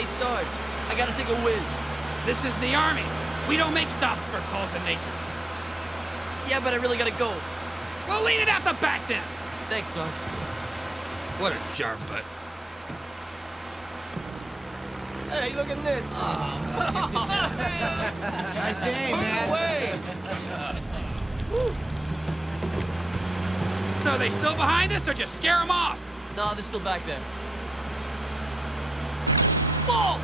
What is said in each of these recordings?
Hey, Sarge, I gotta take a whiz. This is the Army. We don't make stops for calls in nature. Yeah, but I really gotta go. Well, lead it out the back then. Thanks, Sarge. What a jar butt. Hey, look at this. Nice aim, man. So they still behind us, or just scare them off? No, they're still back there. Whoa!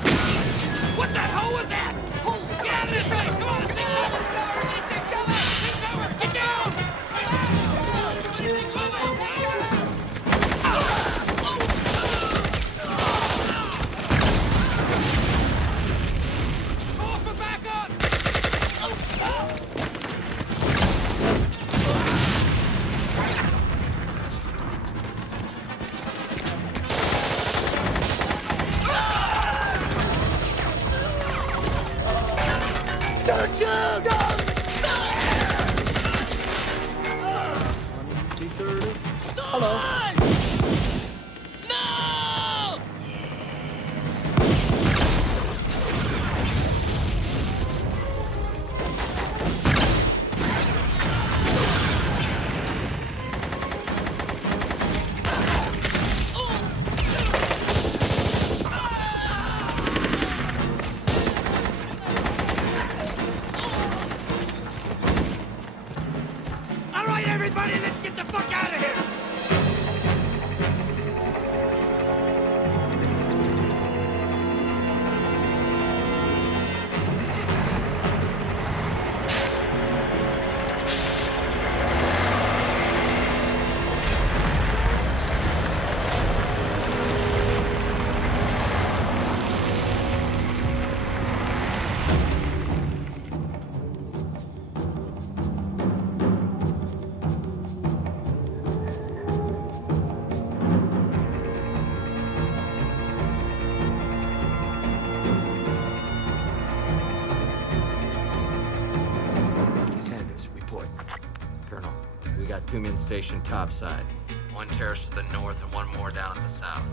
What the hell was that? Oh, get out of this way! Come on, take cover! Take cover! Take cover! Get down! Take cover! Call for backup! Don't shoot! Don't! Hello. No! All right, everybody, let's get the fuck out of here! We got 2 men stationed topside. 1 terrace to the north and 1 more down in the south.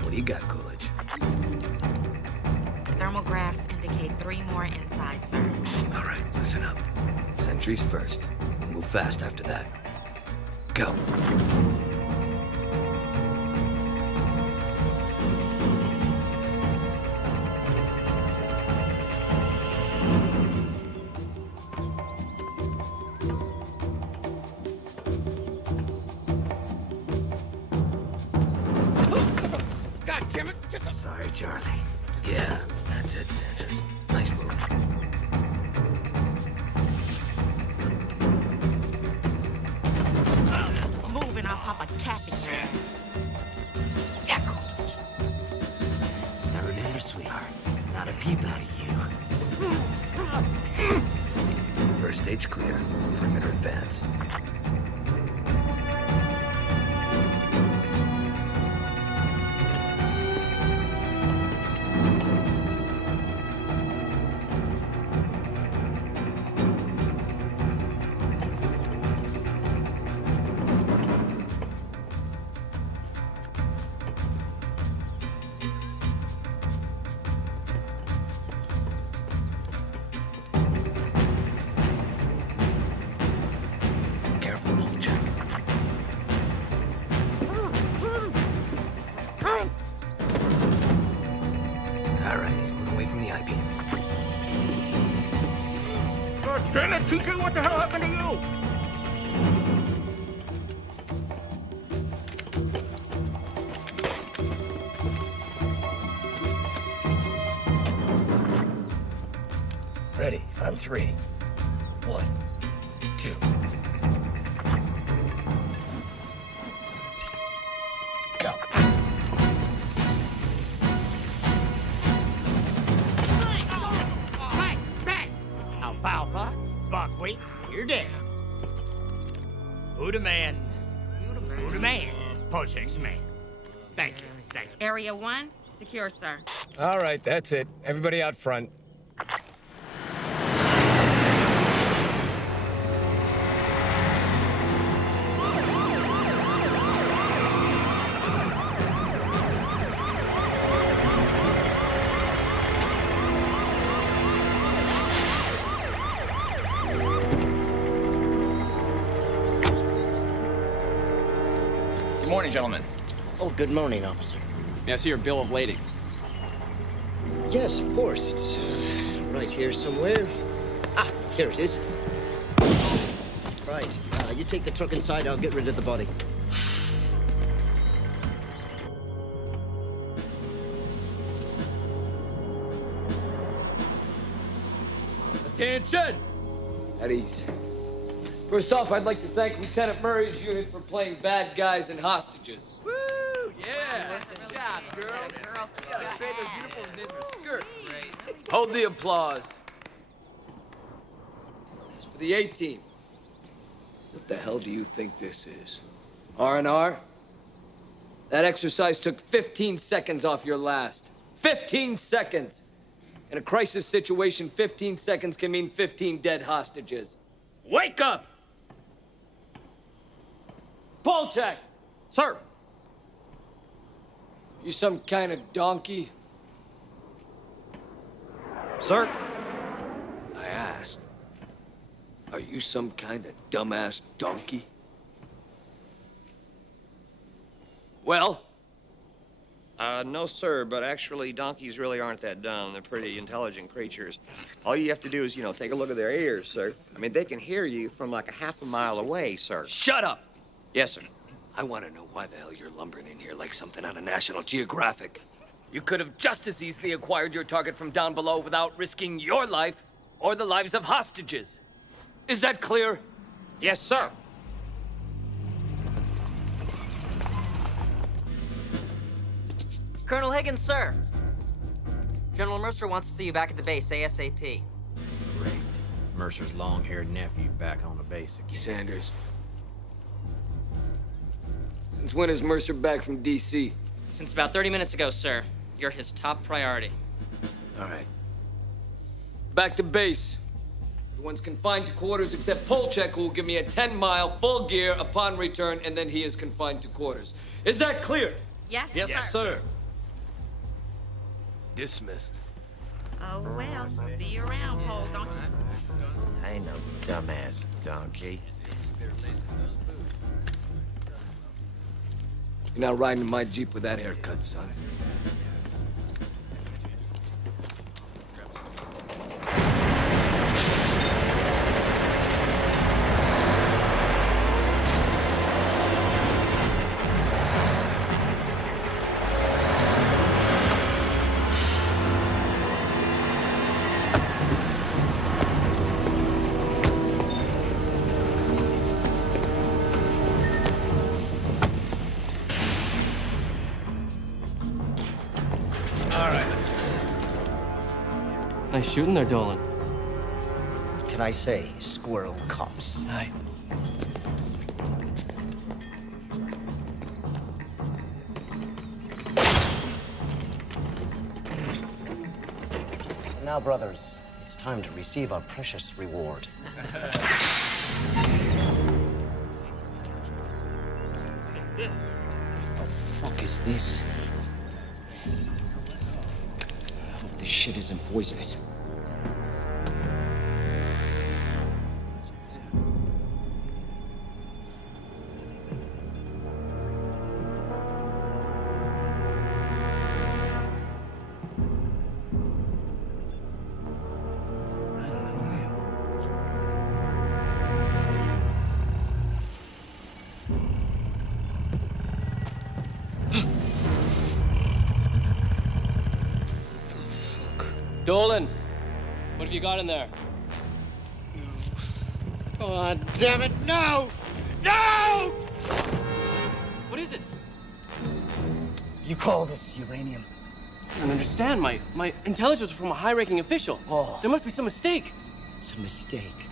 What do you got, Coolidge? Thermal graphs indicate 3 more inside, sir. All right, listen up. Sentries first. We'll move fast after that. Go. God damn it! Just a... Sorry, Charlie. Yeah, that's it, Sanders. Nice move. Move and I'll pop a cap in your ass. Yeah, Coolidge. Now remember, sweetheart, not a peep out of you. First stage clear. Perimeter advance. Careful, bull check. All right, he's moving away from the IP. God damn it, TJ, what the hell happened to you? Ready, on 3. 1, 2. Go. Bang! Bang! Alfalfa, buckwheat, you're dead. Who the man? Who the man? Projects man. Thank you, thank you. Area 1, secure, sir. All right, that's it. Everybody out front. Good morning, gentlemen. Oh, good morning, officer. May I see your bill of lading? Yes, of course. It's right here somewhere. Ah, here it is. Right. You take the truck inside, I'll get rid of the body. Attention! At ease. First off, I'd like to thank Lieutenant Murray's unit for playing bad guys and hostages. Woo! Yeah! Good job, girls. Yeah, trade those uniforms in for skirts. Hold the applause. As for the A-team, what the hell do you think this is? R&R? That exercise took 15 seconds off your last. 15 seconds! In a crisis situation, 15 seconds can mean 15 dead hostages. Wake up! Ball check! Sir! You some kind of donkey? Sir? I asked. Are you some kind of dumbass donkey? Well? No, sir, but actually, donkeys really aren't that dumb. They're pretty intelligent creatures. All you have to do is, take a look at their ears, sir. I mean, they can hear you from like a half a mile away, sir. Shut up! Yes, sir. I want to know why the hell you're lumbering in here like something out of National Geographic. You could have just as easily acquired your target from down below without risking your life or the lives of hostages. Is that clear? Yes, sir. Colonel Higgins, sir. General Mercer wants to see you back at the base ASAP. Great. Mercer's long-haired nephew back on the base again. Sanders. Since when is Mercer back from D.C.? Since about 30 minutes ago, sir. You're his top priority. All right. Back to base. Everyone's confined to quarters except Polchek, who will give me a 10-mile full gear upon return, and then he is confined to quarters. Is that clear? Yes, Yes, sir. Dismissed. Oh, well. See you around, Pole Donkey. I ain't no dumbass donkey. You're not riding in my Jeep with that haircut, son. Nice shooting there, Dolan. What can I say, squirrel cops? Hi. Now, brothers, it's time to receive our precious reward. What's this? The fuck is this? I hope this shit isn't poisonous. Dolan, what have you got in there? God damn it, no! No! What is it? You call this uranium? I don't understand. My intelligence was from a high-ranking official. Oh. There must be some mistake. Some mistake.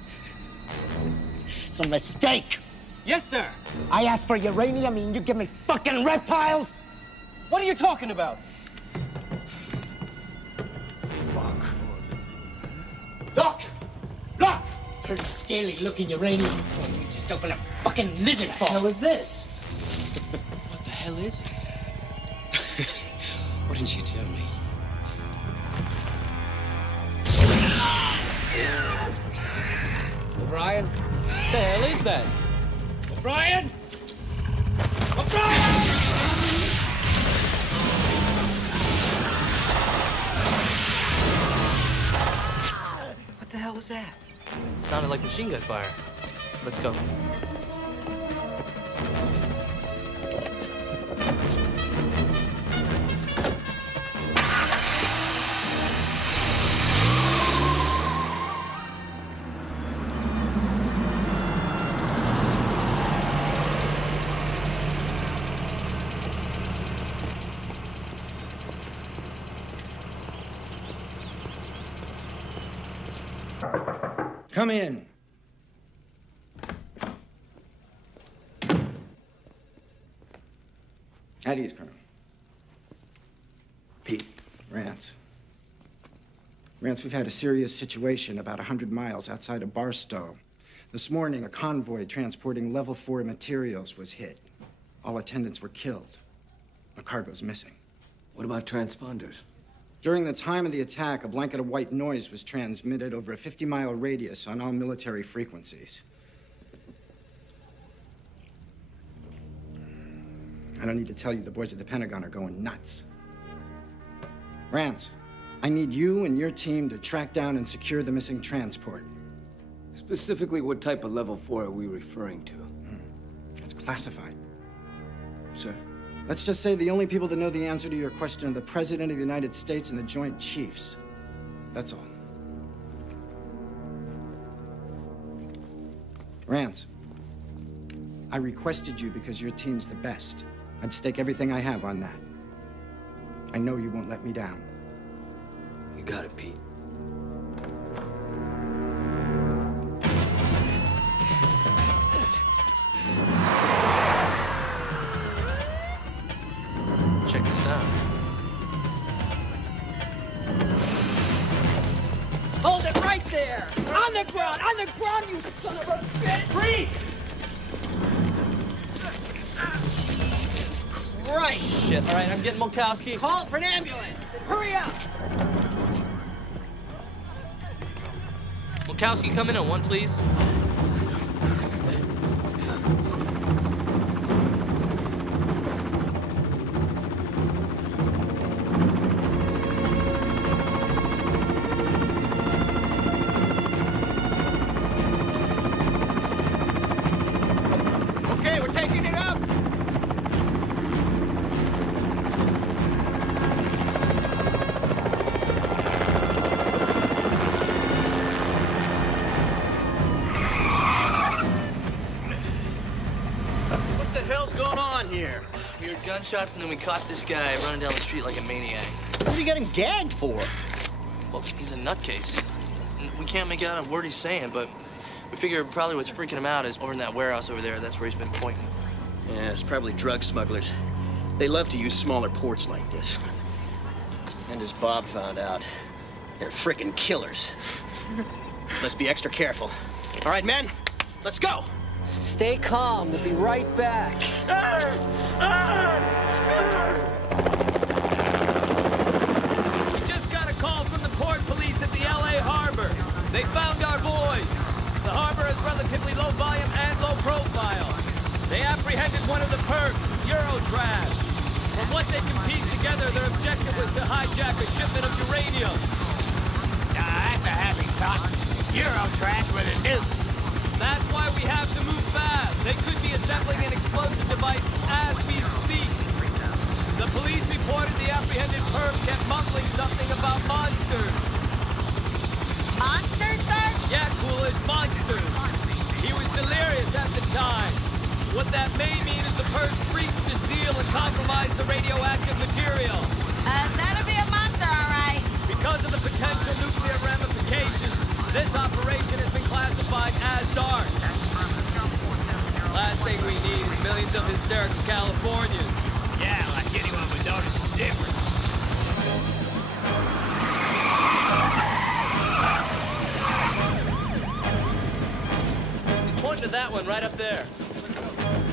Some mistake! Yes, sir. I asked for uranium and you give me fucking reptiles? What are you talking about? Fuck. Look! Look! Pretty scaly-looking uranium. You just opened a fucking lizard What the hell is this? What the hell is it? Why didn't you tell me? O'Brien? What the hell is that? O'Brien! What the hell was that? Sounded like machine gun fire. Let's go. Come in. At ease, Colonel. Pete. Rance. Rance, we've had a serious situation about 100 miles outside of Barstow. This morning, a convoy transporting level 4 materials was hit. All attendants were killed. The cargo's missing. What about transponders? During the time of the attack, a blanket of white noise was transmitted over a 50-mile radius on all military frequencies. I don't need to tell you the boys at the Pentagon are going nuts. Rance, I need you and your team to track down and secure the missing transport. Specifically, what type of level 4 are we referring to? It's classified. Sir? Let's just say the only people that know the answer to your question are the President of the United States and the Joint Chiefs. That's all. Rance, I requested you because your team's the best. I'd stake everything I have on that. I know you won't let me down. You got it, Pete. Check this out. Hold it right there! On the ground! On the ground, you son of a bitch! Breathe! Jesus Christ! Shit, all right, I'm getting Mulkowski. Call for an ambulance! Hurry up! Mulkowski, come in on one, please. Okay, we're taking it up. What the hell's going on here? We heard gunshots and then we caught this guy running down the street like a maniac. What did you get him gagged for? Well, he's a nutcase. And we can't make out a word he's saying, but we figure probably what's freaking him out is over in that warehouse over there. That's where he's been pointing. Yeah, it's probably drug smugglers. They love to use smaller ports like this. And as Bob found out, they're frickin' killers. Let's be extra careful. All right, men, let's go. Stay calm. We'll be right back. We just got a call from the port police at the LA harbor. They found our boys. The harbor is relatively low volume and low profile. They apprehended one of the perps, Eurotrash. From what they can piece together, their objective was to hijack a shipment of uranium. That's a happy thought. Eurotrash with a nuke. That's why we have to move fast. They could be assembling an explosive device as we speak. The police reported the apprehended perp kept mumbling something about monsters. Monsters, sir? Yeah, Coolidge, monsters. He was delirious at the time. What that may mean is the perp breached the seal and compromised the radioactive material. That'll be a monster, all right. Because of the potential nuclear ramifications, this operation has been classified as dark. Last thing we need is millions of hysterical Californians. Yeah, like anyone would notice the difference. He's pointing to that one right up there.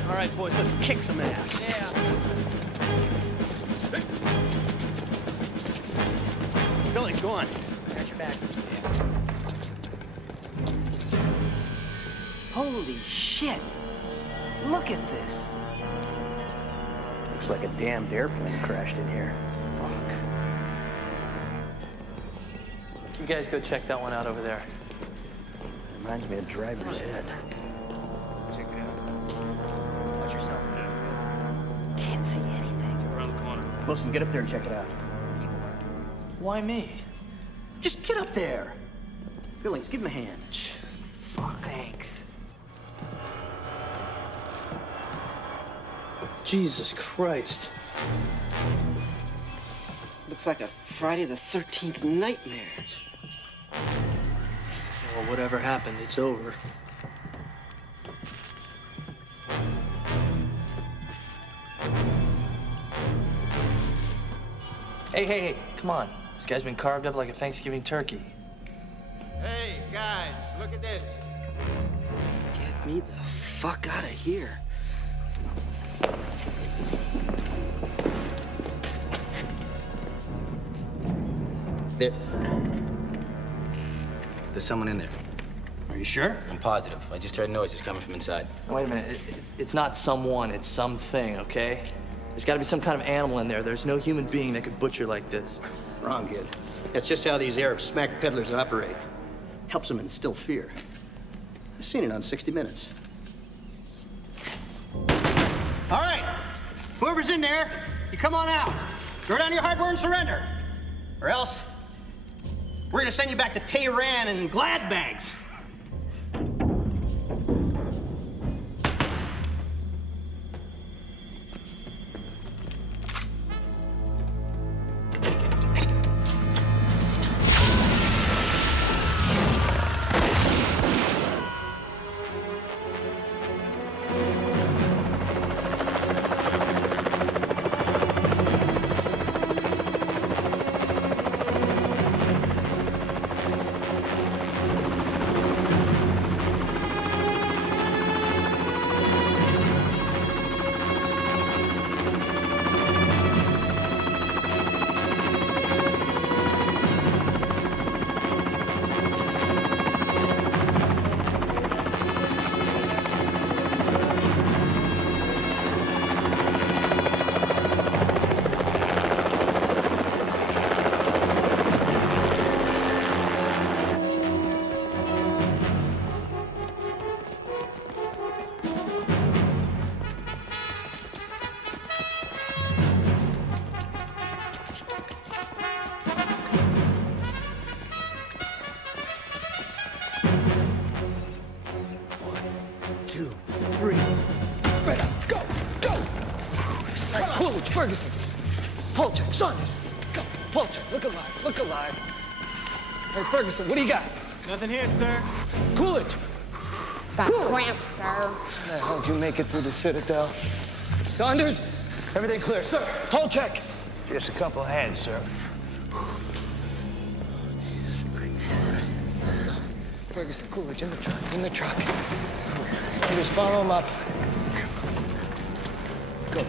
All right, boys, let's kick some ass. Yeah. Billy, go on. Got your back. Holy shit. Look at this. Looks like a damned airplane crashed in here. Fuck. You guys go check that one out over there. Reminds me of Driver's Head. Let's check it out. Watch yourself. Can't see anything. Around the corner. Wilson, get up there and check it out. Why me? Just get up there. Billings, give him a hand. Fuck. Thanks. Jesus Christ. Looks like a Friday the 13th nightmare. Well, whatever happened, it's over. Hey, come on. This guy's been carved up like a Thanksgiving turkey. Hey, guys, look at this. Get me the fuck out of here. There. There's someone in there. Are you sure? I'm positive. I just heard noises coming from inside. Wait a minute. It's not someone, it's something, okay? There's got to be some kind of animal in there. There's no human being that could butcher like this. Wrong, kid. That's just how these Arab smack peddlers operate. Helps them instill fear. I've seen it on 60 Minutes. All right, whoever's in there, you come on out. Throw down your hardware and surrender. Or else, we're gonna send you back to Tehran in glad bags. Ferguson! Polchak, son! Go, Polchak, look alive, look alive. Hey, Ferguson, what do you got? Nothing here, sir. Coolidge! Got cramps, sir. How the hell did you make it through the Citadel? Saunders, everything clear, sir. Polchak! Just a couple heads, sir. Let's go. Ferguson, Coolidge, in the truck, in the truck. Saunders, follow him up. Let's go.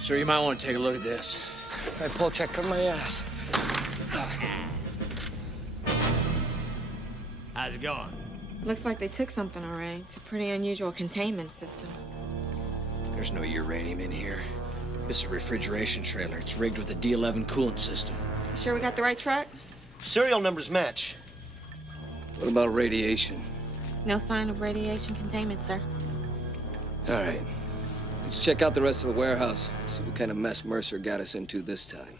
Sir, you might want to take a look at this. All right, Polchak, cover my ass. How's it going? Looks like they took something all right. It's a pretty unusual containment system. There's no uranium in here. This is a refrigeration trailer. It's rigged with a D11 coolant system. You sure we got the right truck? Serial numbers match. What about radiation? No sign of radiation containment, sir. All right. Let's check out the rest of the warehouse. See what kind of mess Mercer got us into this time.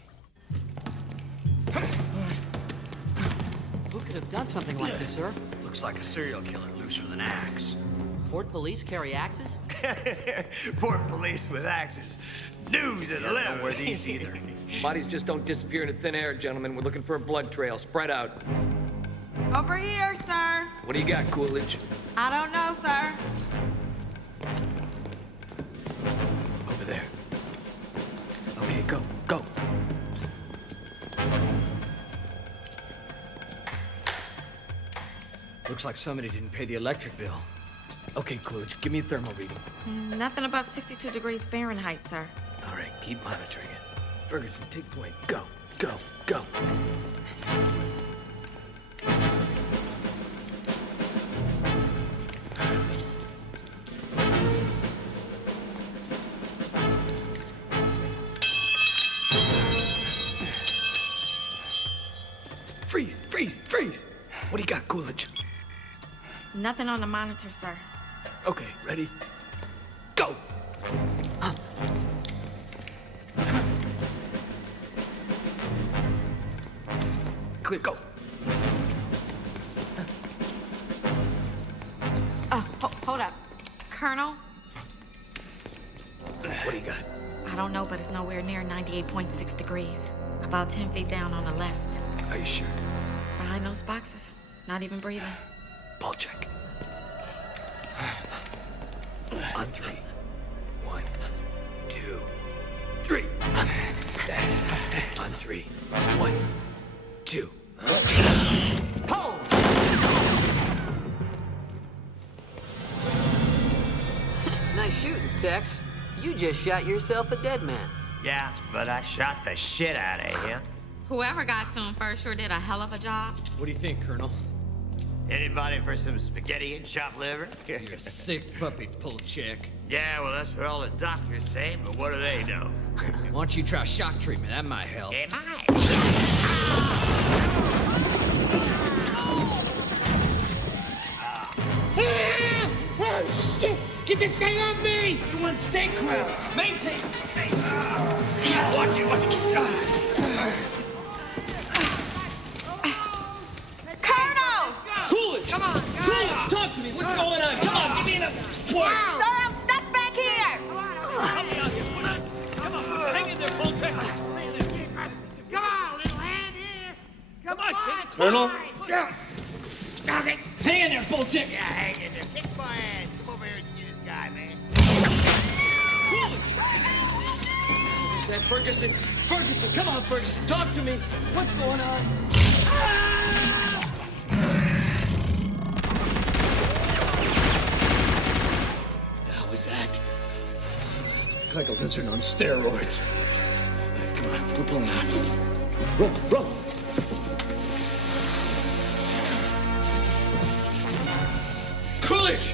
Who could have done something like this, sir? Looks like a serial killer loose with an axe. Port police carry axes? Port police with axes. News at 11. Don't wear these either. Bodies just don't disappear into thin air, gentlemen. We're looking for a blood trail. Spread out. Over here, sir. What do you got, Coolidge? I don't know, sir. Over there. Okay, go, go. Looks like somebody didn't pay the electric bill. Okay, Coolidge, give me a thermal reading. Nothing above 62 degrees Fahrenheit, sir. All right, keep monitoring it. Ferguson, take point. Go, go, go. Nothing on the monitor, sir. Okay, ready? Go! Clear, go. Hold up. Colonel? What do you got? I don't know, but it's nowhere near 98.6 degrees. About 10 feet down on the left. Are you sure? Behind those boxes. Not even breathing. Ball check. On 3. 1, 2, 3. On 3. 1, 2. Hold! Nice shooting, Tex. You just shot yourself a dead man. Yeah, but I shot the shit out of him. Whoever got to him first sure did a hell of a job. What do you think, Colonel? Anybody for some spaghetti and chopped liver? You're a sick puppy, pull check. Yeah, well, that's what all the doctors say, but what do they know? Why don't you try shock treatment? That might help. It might. Oh, shit! Get this thing off me! You want to stay cool. Maintain. Watch it, watch it. Colonel! Coolidge! Come on, guys! Coolidge, talk to me! What's going on? Come on, give me enough work! Sir, I'm stuck back here! Help me out here, Polat. Come on, hang in there, Polat. Come on, little hand here! Come on, Senate. Colonel? Okay. Hang in there, bullshit! Yeah, hang in there. Kick my ass. Come over here and see this guy, man. Coolidge! Is that Ferguson? Ferguson, come on, Ferguson, talk to me. What's going on? What the hell was that? Looked like a lizard on steroids. All right, come on, we're pulling out. Roll, roll. Coolidge!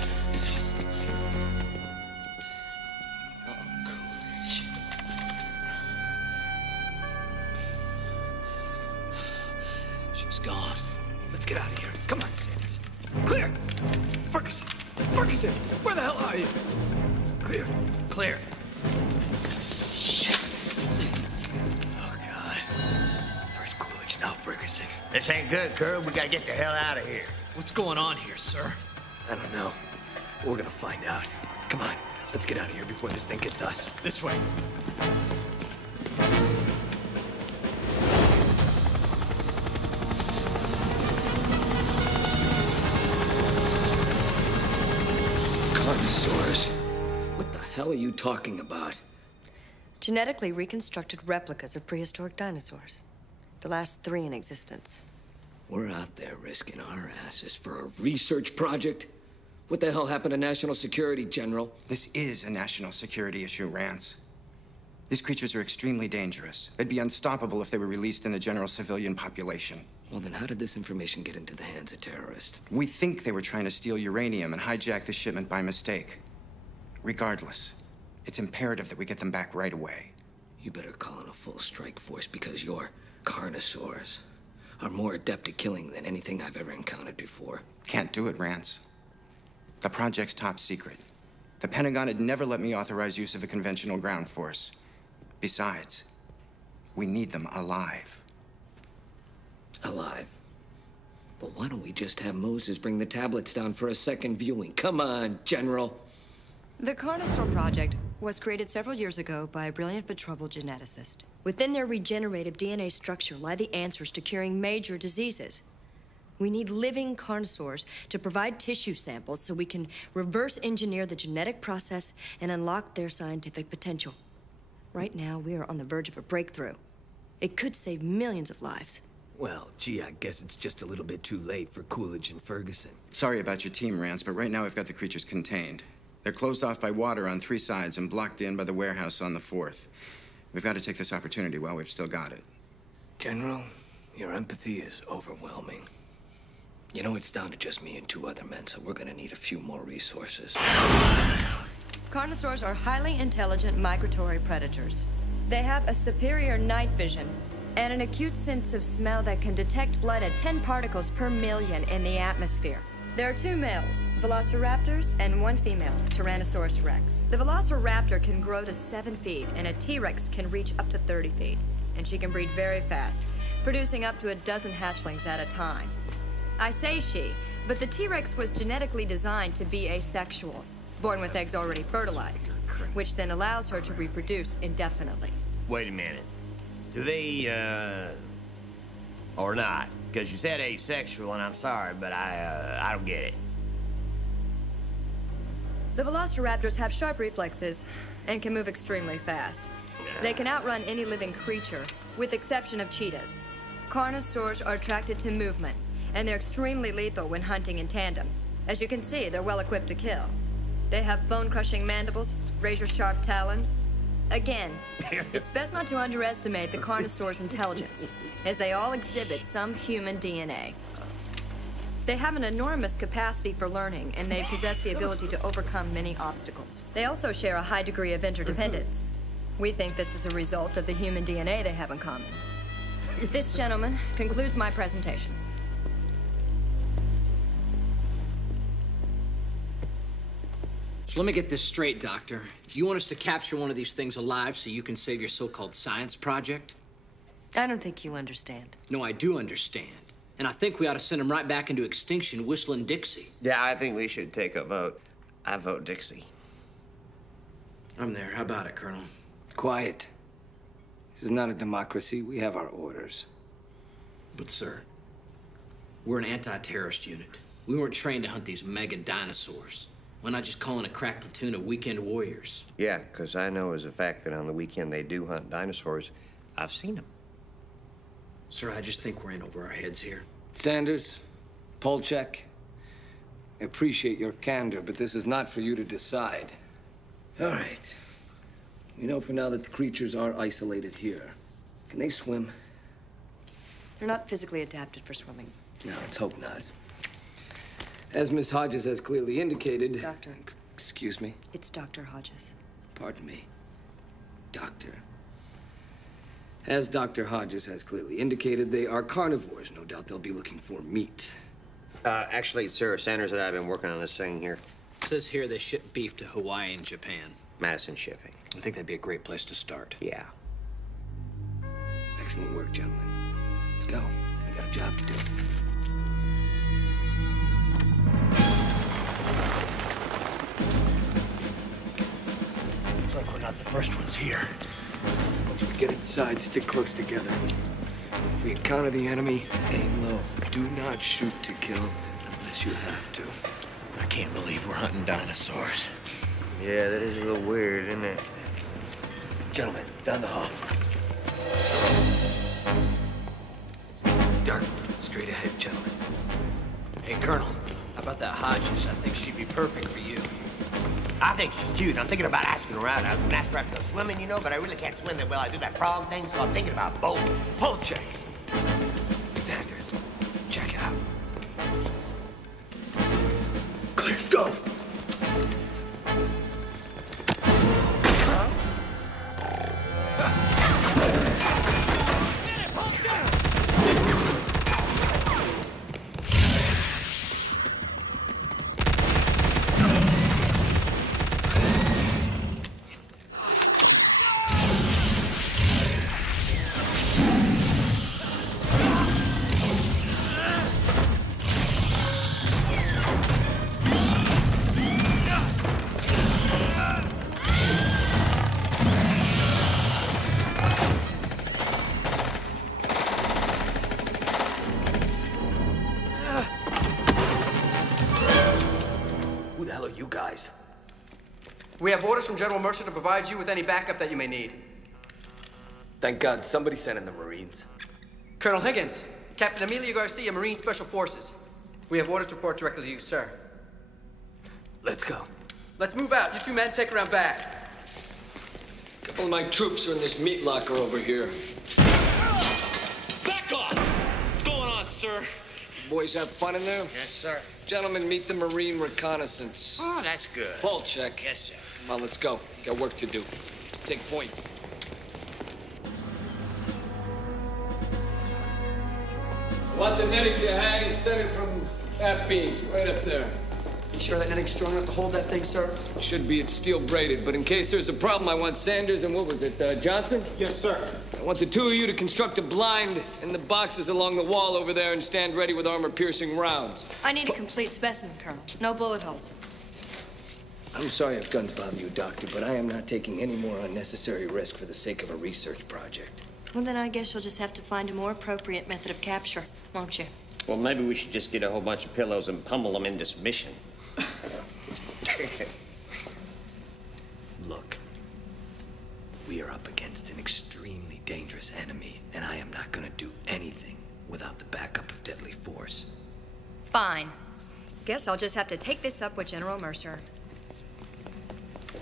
She's gone. Let's get out of here. Come on, Sanders. Clear! Ferguson! Ferguson! Where the hell are you? Clear. Clear. Shit. Oh, God. First Coolidge, now Ferguson. This ain't good, Colonel. We gotta get the hell out of here. What's going on here, sir? I don't know. We're gonna find out. Come on, let's get out of here before this thing gets us. This way. Carnosaurs? What the hell are you talking about? Genetically reconstructed replicas of prehistoric dinosaurs. The last 3 in existence. We're out there risking our asses for a research project? What the hell happened to national security, General? This is a national security issue, Rance. These creatures are extremely dangerous. They'd be unstoppable if they were released in the general civilian population. Well, then how did this information get into the hands of terrorists? We think they were trying to steal uranium and hijack the shipment by mistake. Regardless, it's imperative that we get them back right away. You better call in a full strike force because your Carnosaurs are more adept at killing than anything I've ever encountered before. Can't do it, Rance. The project's top secret. The Pentagon had never let me authorize use of a conventional ground force. Besides, we need them alive. Alive? Well, why don't we just have Moses bring the tablets down for a second viewing? Come on, General. The Carnosaur Project was created several years ago by a brilliant but troubled geneticist. Within their regenerative DNA structure lie the answers to curing major diseases. We need living Carnosaurs to provide tissue samples so we can reverse engineer the genetic process and unlock their scientific potential. Right now, we are on the verge of a breakthrough. It could save millions of lives. Well, gee, I guess it's just a little bit too late for Coolidge and Ferguson. Sorry about your team, Rance, but right now we've got the creatures contained. They're closed off by water on 3 sides and blocked in by the warehouse on the 4th. We've got to take this opportunity while we've still got it. General, your empathy is overwhelming. You know, it's down to just me and 2 other men, so we're gonna need a few more resources. Carnosaurs are highly intelligent migratory predators. They have a superior night vision and an acute sense of smell that can detect blood at 10 particles per million in the atmosphere. There are 2 males, velociraptors, and 1 female, Tyrannosaurus rex. The velociraptor can grow to 7 feet, and a T-Rex can reach up to 30 feet. And she can breed very fast, producing up to a dozen hatchlings at a time. I say she, but the T-Rex was genetically designed to be asexual, born with eggs already fertilized, which then allows her to reproduce indefinitely. Wait a minute. Do they, or not? Because you said asexual, and I'm sorry, but I don't get it. The velociraptors have sharp reflexes and can move extremely fast. They can outrun any living creature, with the exception of cheetahs. Carnosaurs are attracted to movement, and they're extremely lethal when hunting in tandem. As you can see, they're well equipped to kill. They have bone-crushing mandibles, razor-sharp talons. Again, it's best not to underestimate the Carnosaur's intelligence, as they all exhibit some human DNA. They have an enormous capacity for learning, and they possess the ability to overcome many obstacles. They also share a high degree of interdependence. We think this is a result of the human DNA they have in common. This, gentleman, concludes my presentation. So let me get this straight, Doctor. You want us to capture one of these things alive so you can save your so-called science project? I don't think you understand. No, I do understand. And I think we ought to send him right back into extinction, whistling Dixie. Yeah, I think we should take a vote. I vote Dixie. I'm there. How about it, Colonel? Quiet. This is not a democracy. We have our orders. But, sir, we're an anti-terrorist unit. We weren't trained to hunt these mega dinosaurs. Why not just call in a crack platoon of weekend warriors? Yeah, because I know as a fact that on the weekend they do hunt dinosaurs. I've seen them. Sir, I just think we're in over our heads here. Sanders, Polchek, I appreciate your candor, but this is not for you to decide. All right. We know for now that the creatures are isolated here. Can they swim? They're not physically adapted for swimming. No, let's hope not. As Miss Hodges has clearly indicated... Doctor. Excuse me? It's Dr. Hodges. Pardon me. Doctor. As Dr. Hodges has clearly indicated, they are carnivores. No doubt they'll be looking for meat. Actually, sir, Sanders and I have been working on this thing here. It says here they ship beef to Hawaii and Japan. Madison Shipping. I think that'd be a great place to start. Yeah. Excellent work, gentlemen. Let's go. We got a job to do. Looks like we're not the first ones here. Once we get inside, stick close together. If we encounter the enemy, aim low. Do not shoot to kill unless you have to. I can't believe we're hunting dinosaurs. Yeah, that is a little weird, isn't it? Gentlemen, down the hall. Dark, straight ahead, gentlemen. Hey, Colonel, how about that Hodges? I think she'd be perfect for you. I think she's cute. I'm thinking about asking her out. I was gonna ask her after swimming, you know, but I really can't swim that well. I do that frog thing, so I'm thinking about both. Polchek. Sanders, check it out. Clear, go! We have orders from General Mercer to provide you with any backup that you may need. Thank God somebody sent in the Marines. Colonel Higgins, Captain Emilio Garcia, Marine Special Forces. We have orders to report directly to you, sir. Let's go. Let's move out. You 2 men take around back. A couple of my troops are in this meat locker over here. Back off! What's going on, sir? Boys have fun in there? Yes, sir. Gentlemen, meet the Marine reconnaissance. Oh, that's good. Polchek. Yes, sir. Come on, let's go. Got work to do. Take point. I want the netting to hang, send it from That beam's right up there. You sure that netting's strong enough to hold that thing, sir? Should be. It's steel braided, but in case there's a problem, I want Sanders and what was it, Johnson? Yes, sir. I want the two of you to construct a blind in the boxes along the wall over there and stand ready with armor-piercing rounds. I need a complete specimen, Colonel. No bullet holes. I'm sorry if guns bother you, Doctor, but I am not taking any more unnecessary risk for the sake of a research project. Well, then I guess you'll just have to find a more appropriate method of capture, won't you? Well, maybe we should just get a whole bunch of pillows and pummel them into submission. Look, we are up against an extremely dangerous enemy, and I am not gonna do anything without the backup of deadly force. Fine. Guess I'll just have to take this up with General Mercer.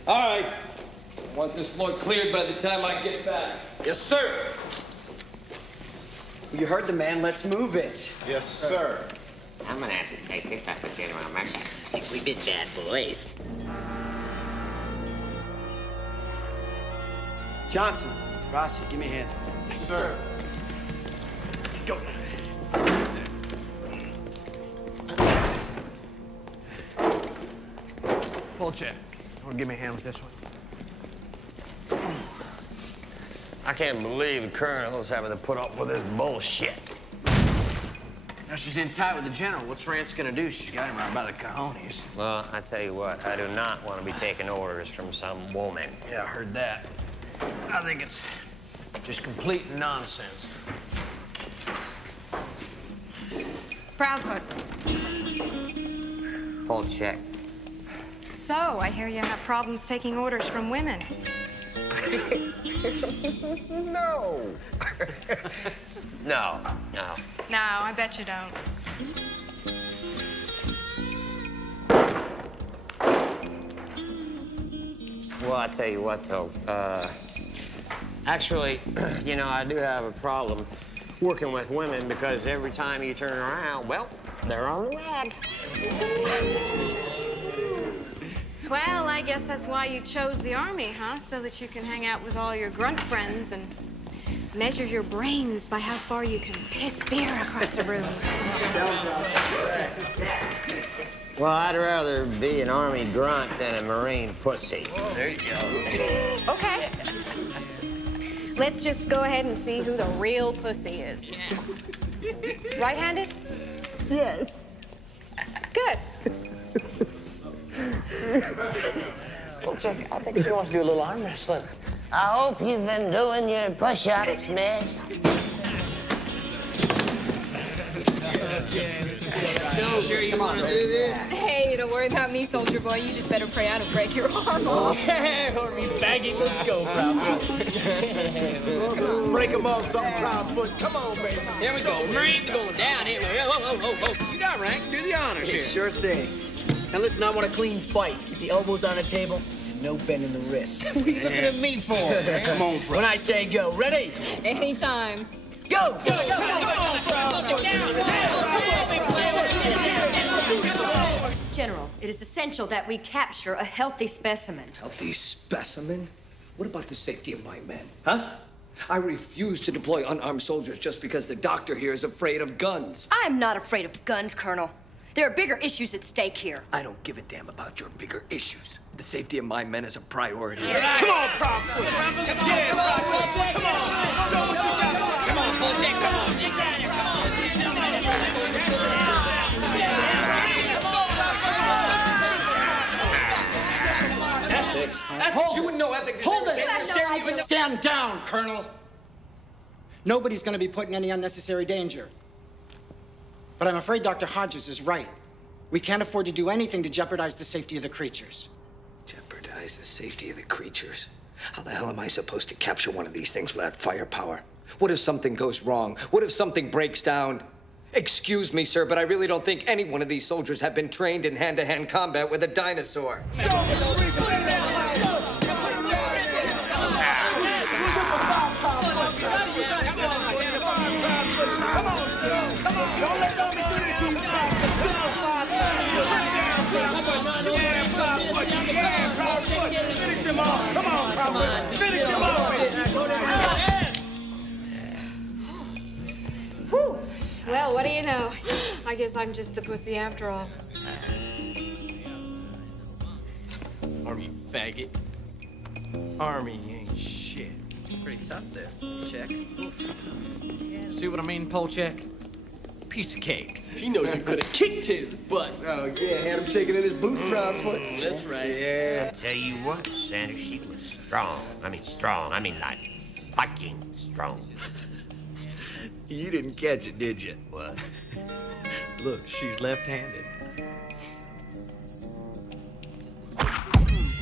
All right. I want this floor cleared by the time I get back. Yes, sir. You heard the man. Let's move it. Yes, sir. I'm gonna have to take this up with General Mercer. We've been bad boys. Johnson, Rossi, give me a hand. Sir. Go. Polchek, want to give me a hand with this one? I can't believe the Colonel's having to put up with this bullshit. Now she's in tight with the general. What's Rance gonna do? She's got him right by the cojones. Well, I tell you what, I do not want to be taking orders from some woman. Yeah, I heard that. I think it's just complete nonsense. Proudfoot. Polchek. So, I hear you have problems taking orders from women. No. No. No, I bet you don't. Well, I tell you what, though. Actually, you know, I do have a problem working with women because every time you turn around, well, they're on the rag. Well, I guess that's why you chose the Army, huh? So that you can hang out with all your grunt friends and measure your brains by how far you can piss beer across a room. Well, I'd rather be an Army grunt than a Marine pussy. There you go. Okay. Let's just go ahead and see who the real pussy is. Right-handed? Yes. Good. Well, Chuck, I think she wants to do a little arm wrestling. I hope you've been doing your push-ups, miss. Sure you want to do this? Hey, don't worry about me, soldier boy. You just better pray I don't break your arm off. Or be bagging the scope out. Break them off something, Proudfoot. Come on, baby. Here we go. Marines going down here. Whoa. You got rank. Do the honors here. Sure thing. Now listen, I want a clean fight. Keep the elbows on the table and no bending the wrists. What are you looking at me for? Come on, bro. When I say go, ready? Anytime. Go! Go! General, it is essential that we capture a healthy specimen. Healthy specimen? What about the safety of my men, huh? I refuse to deploy unarmed soldiers just because the doctor here is afraid of guns. I'm not afraid of guns, Colonel. There are bigger issues at stake here. I don't give a damn about your bigger issues. The safety of my men is a priority. Come on, Proudfoot. Come on, Polchek, come on. Ethics? Ethics? You wouldn't know ethics. Hold it! Stand down, Colonel. Nobody's going to be put in any unnecessary danger. But I'm afraid Dr. Hodges is right. We can't afford to do anything to jeopardize the safety of the creatures. Jeopardize the safety of the creatures? How the hell am I supposed to capture one of these things without firepower? What if something goes wrong? What if something breaks down? Excuse me, sir, but I really don't think any one of these soldiers have been trained in hand-to-hand combat with a dinosaur. Whew. Well, what do you know? I guess I'm just the pussy after all. Army faggot. Army ain't shit. Pretty tough there. Check. See what I mean, Polchek? Piece of cake. He knows you could have kicked his butt. Oh, yeah, had him shaking in his boot proud foot. That's right. Yeah. I tell you what, Sanders, she was strong. I mean like Viking strong. You didn't catch it, did you? What? Look, she's left-handed.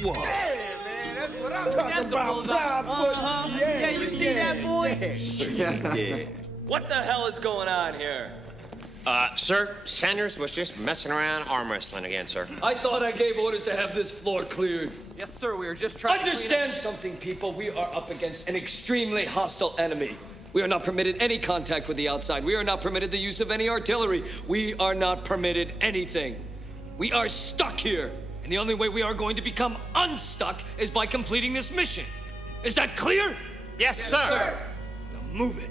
Whoa. Hey, man, that's what I'm talking about. Proud foot. Yeah, you see that, boy? Yeah. What the hell is going on here? Sir, Sanders was just messing around arm wrestling again, sir. I thought I gave orders to have this floor cleared. Yes, sir. We were just trying Understand something, people. We are up against an extremely hostile enemy. We are not permitted any contact with the outside. We are not permitted the use of any artillery. We are not permitted anything. We are stuck here. And the only way we are going to become unstuck is by completing this mission. Is that clear? Yes, sir. Now move it.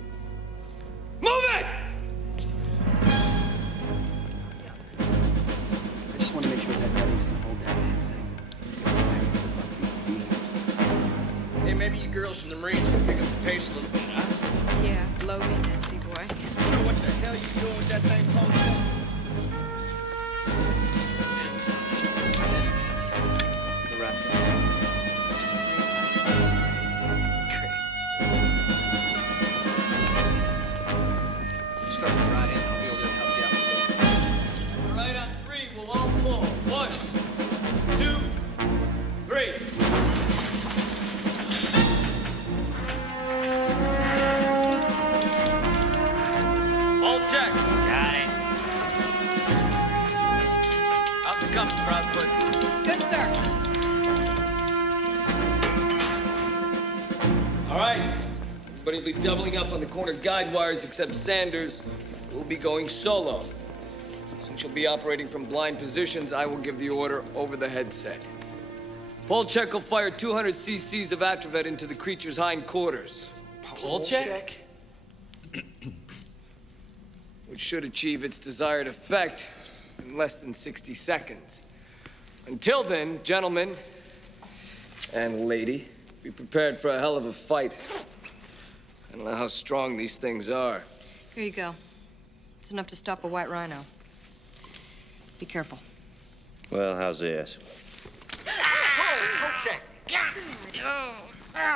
Move it! I just want to make sure that Eddie's gonna hold that damn thing. Hey, maybe you girls from the Marines can pick up the pace a little bit, huh? Yeah, blow me, Nancy boy. You know what the hell you doing with that thing, Polat? The rest. Start right in. I'll be able to help you out. All right, on three, we'll all pull. 1, 2, 3. All check. Got it. Out the comes, Proudfoot. Good, sir. All right. Everybody will be doubling up on the corner guide wires except Sanders. We'll be going solo. Since you'll be operating from blind positions, I will give the order over the headset. Polchek will fire 200 cc's of Atrovet into the creature's hindquarters. Polchek? Which should achieve its desired effect in less than 60 seconds. Until then, gentlemen and lady, be prepared for a hell of a fight. I don't know how strong these things are. Here you go. It's enough to stop a white rhino. Be careful. Well, how's this? Polchek! I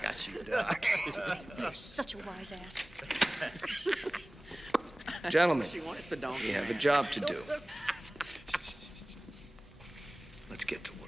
got you, Doc. You're such a wise ass. Gentlemen, She wants the donkey. we have a job to do. Let's get to work.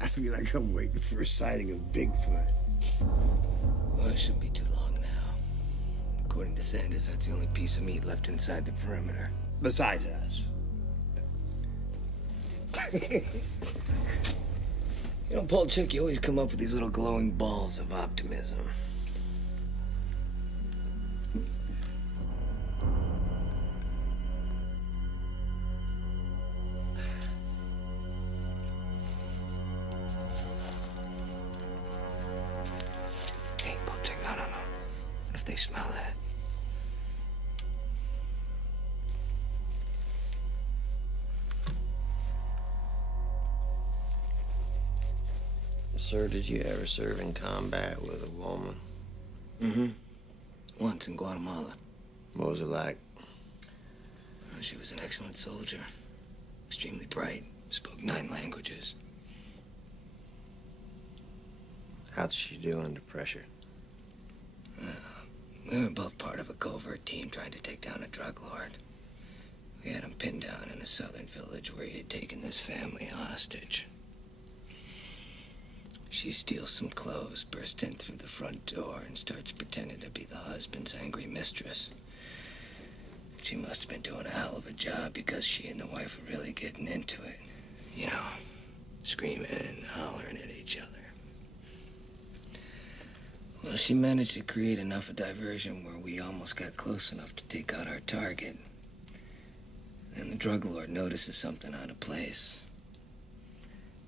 I feel like I'm waiting for a sighting of Bigfoot. Well, it shouldn't be too long now. According to Sanders, that's the only piece of meat left inside the perimeter. Besides us. You know, Polchek, you always come up with these little glowing balls of optimism. Hey, Polchek, no. What if they smell that? Sir, did you ever serve in combat with a woman? Mm-hmm. Once in Guatemala. What was it like? Well, she was an excellent soldier. Extremely bright. Spoke 9 languages. How'd she do under pressure? We were both part of a covert team trying to take down a drug lord. We had him pinned down in a southern village where he had taken this family hostage. She steals some clothes, bursts in through the front door, and starts pretending to be the husband's angry mistress. She must have been doing a hell of a job because she and the wife were really getting into it. You know, screaming and hollering at each other. Well, she managed to create enough of diversion where we almost got close enough to take out our target. And the drug lord notices something out of place.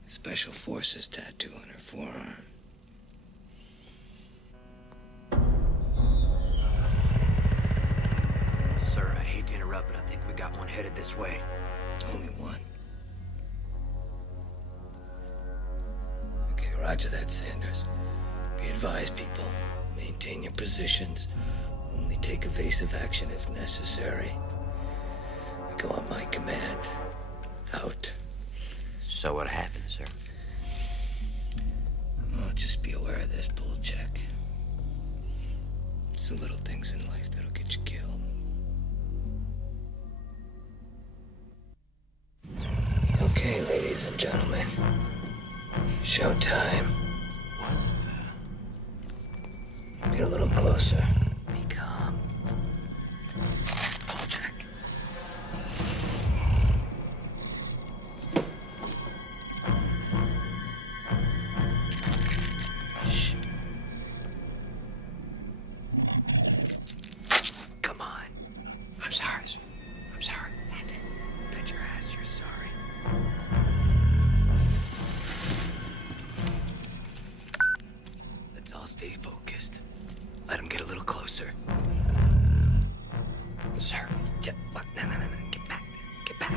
Special Forces tattoo on her forearm. Sir, I hate to interrupt, but I think we got one headed this way. Only one. Okay, roger that, Sanders. Be advised, people. Maintain your positions. Only take evasive action if necessary. We go on my command. Out. So what happened, sir? Well, just be aware of this bull check. It's the little things in life that'll get you killed. Okay, ladies and gentlemen. Showtime. What the? Get a little closer. Be calm. Ball check. Shh. Come on. I'm sorry. I'm sorry. Bet your ass you're sorry. Let's all stay focused. Let him get a little closer. Sir. Yeah, what? No. Get back. Get back.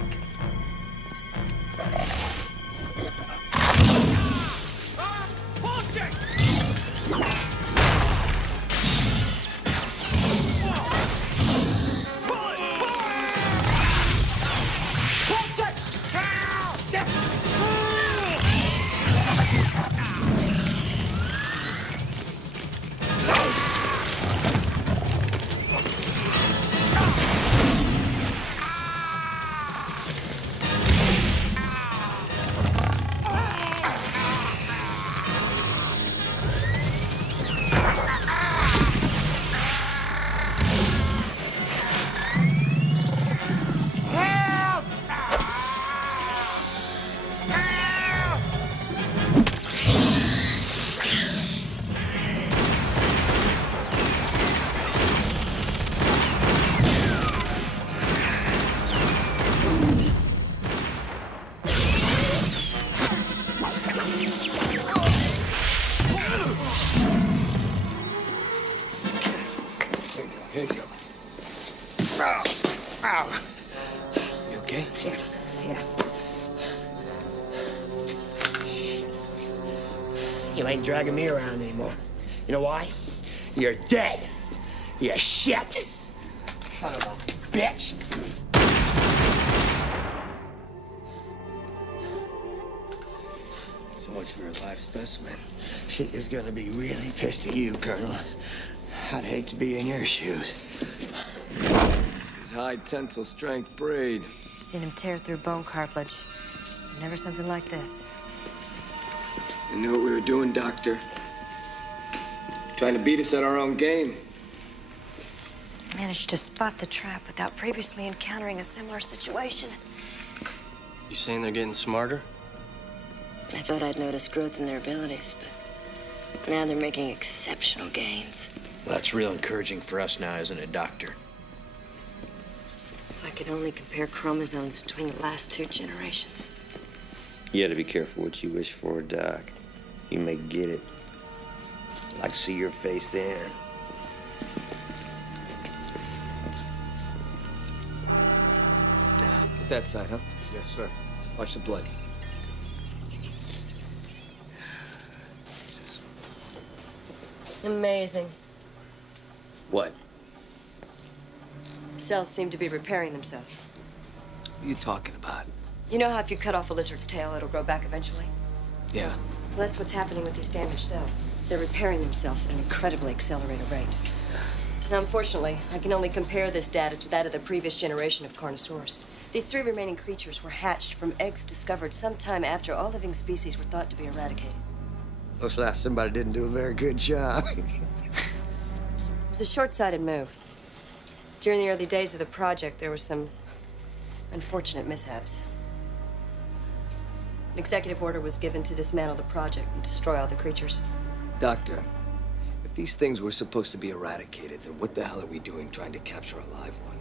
Here you go. Ow. You okay? Yeah. You ain't dragging me around anymore. You know why? You're dead. You shit. Son of a bitch. So much for a live specimen. She is gonna be really pissed at you, Colonel. I'd hate to be in your shoes. She's high tensile strength braid. I've seen him tear through bone cartilage. Never something like this. You knew what we were doing, Doctor. Trying to beat us at our own game. Managed to spot the trap without previously encountering a similar situation. You saying they're getting smarter? I thought I'd noticed growth in their abilities, but now they're making exceptional gains. Well, that's real encouraging for us now, isn't it, Doctor? If I could only compare chromosomes between the last two generations. You gotta be careful what you wish for, Doc. You may get it. I'd like to see your face there. Get that side, huh? Yes, sir. Watch the blood. Amazing. What? Cells seem to be repairing themselves. What are you talking about? You know how if you cut off a lizard's tail, it'll grow back eventually? Yeah. Well, that's what's happening with these damaged cells. They're repairing themselves at an incredibly accelerated rate. Now, unfortunately, I can only compare this data to that of the previous generation of Carnosaurs. These three remaining creatures were hatched from eggs discovered sometime after all living species were thought to be eradicated. Looks like somebody didn't do a very good job. It was a short-sighted move. During the early days of the project, there were some unfortunate mishaps. An executive order was given to dismantle the project and destroy all the creatures. Doctor, if these things were supposed to be eradicated, then what the hell are we doing trying to capture a live one?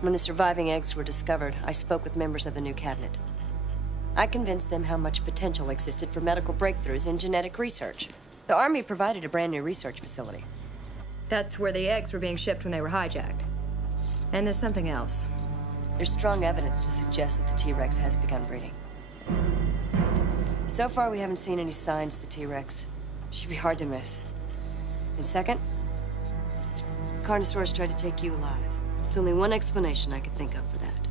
When the surviving eggs were discovered, I spoke with members of the new cabinet. I convinced them how much potential existed for medical breakthroughs in genetic research. The Army provided a brand new research facility. That's where the eggs were being shipped when they were hijacked. And there's something else. There's strong evidence to suggest that the T-Rex has begun breeding. So far, we haven't seen any signs of the T-Rex. Should be hard to miss. And second, Carnosaurus tried to take you alive. There's only one explanation I could think of for that.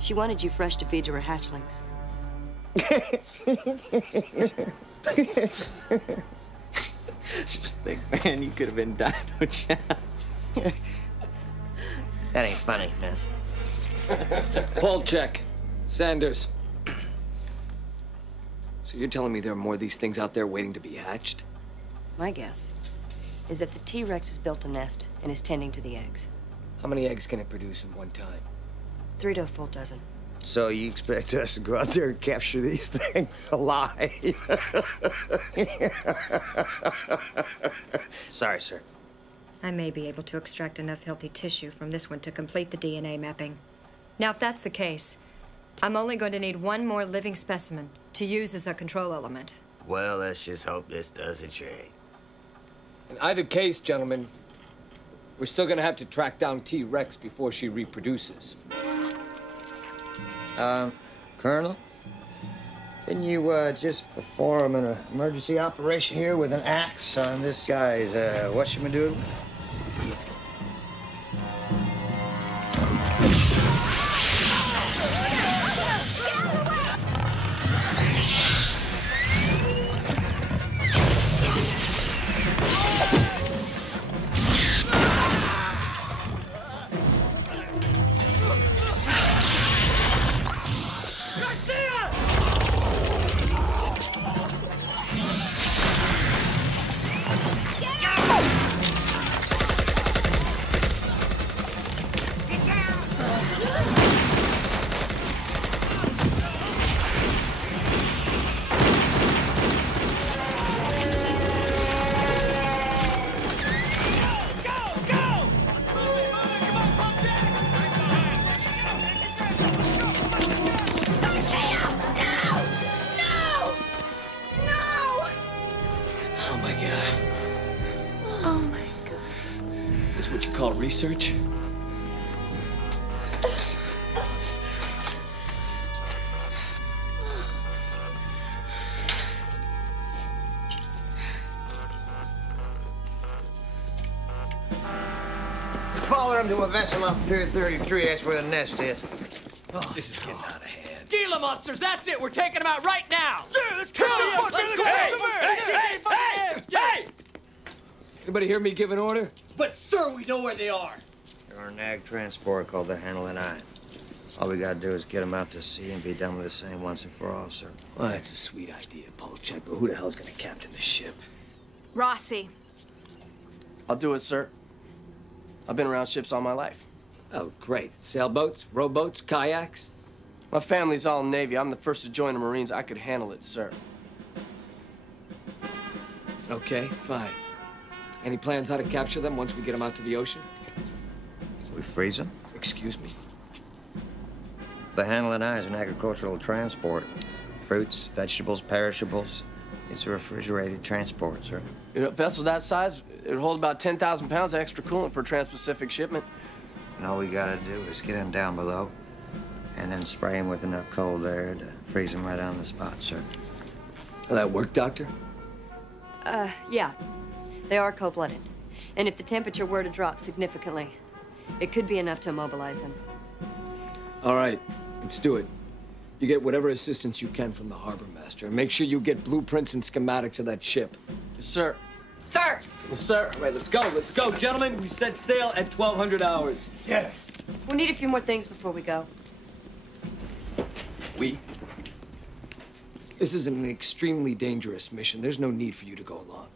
She wanted you fresh to feed to her hatchlings. Just think, man, you could have been Dino Chow. That ain't funny, man. Paul, check. Sanders. So you're telling me there are more of these things out there waiting to be hatched? My guess is that the T-Rex has built a nest and is tending to the eggs. How many eggs can it produce in one time? 3 to a full dozen. So you expect us to go out there and capture these things alive? Sorry, sir. I may be able to extract enough healthy tissue from this one to complete the DNA mapping. Now, if that's the case, I'm only going to need one more living specimen to use as a control element. Well, let's just hope this does a trick. In either case, gentlemen, we're still gonna have to track down T-Rex before she reproduces. Colonel? Didn't you, just perform an emergency operation here with an axe on this guy's, whatchamadoodle? Research? Follow him to a vessel up Pier 33. That's where the nest is. Oh, this is getting out of hand. Gila monsters, that's it. We're taking them out right now. Yeah, let's go. Let's go. Hey! Anybody hear me give an order? But, sir, we know where they are. They're on an ag transport called the Handling Eye. All we gotta do is get them out to sea and be done with this thing once and for all, sir. Well, that's a sweet idea, Polchek, but who the hell's gonna captain the ship? Rossi. I'll do it, sir. I've been around ships all my life. Oh, great. Sailboats, rowboats, kayaks? My family's all Navy. I'm the first to join the Marines. I could handle it, sir. Okay, fine. Any plans how to capture them once we get them out to the ocean? We freeze them? Excuse me? The Handling Eye is an agricultural transport. Fruits, vegetables, perishables. It's a refrigerated transport, sir. A vessel that size, it would hold about 10,000 pounds of extra coolant for a trans-Pacific shipment. And all we gotta do is get them down below and then spray them with enough cold air to freeze them right on the spot, sir. Will that work, Doctor? Yeah. They are cold-blooded. And if the temperature were to drop significantly, it could be enough to immobilize them. All right, let's do it. You get whatever assistance you can from the harbor master, and make sure you get blueprints and schematics of that ship. Yes, sir. Sir! Yes, sir. All right, let's go, gentlemen. We set sail at 1200 hours. Yeah. We'll need a few more things before we go. We? This is an extremely dangerous mission. There's no need for you to go along.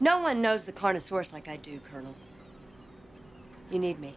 No one knows the Carnosaurus like I do, Colonel. You need me.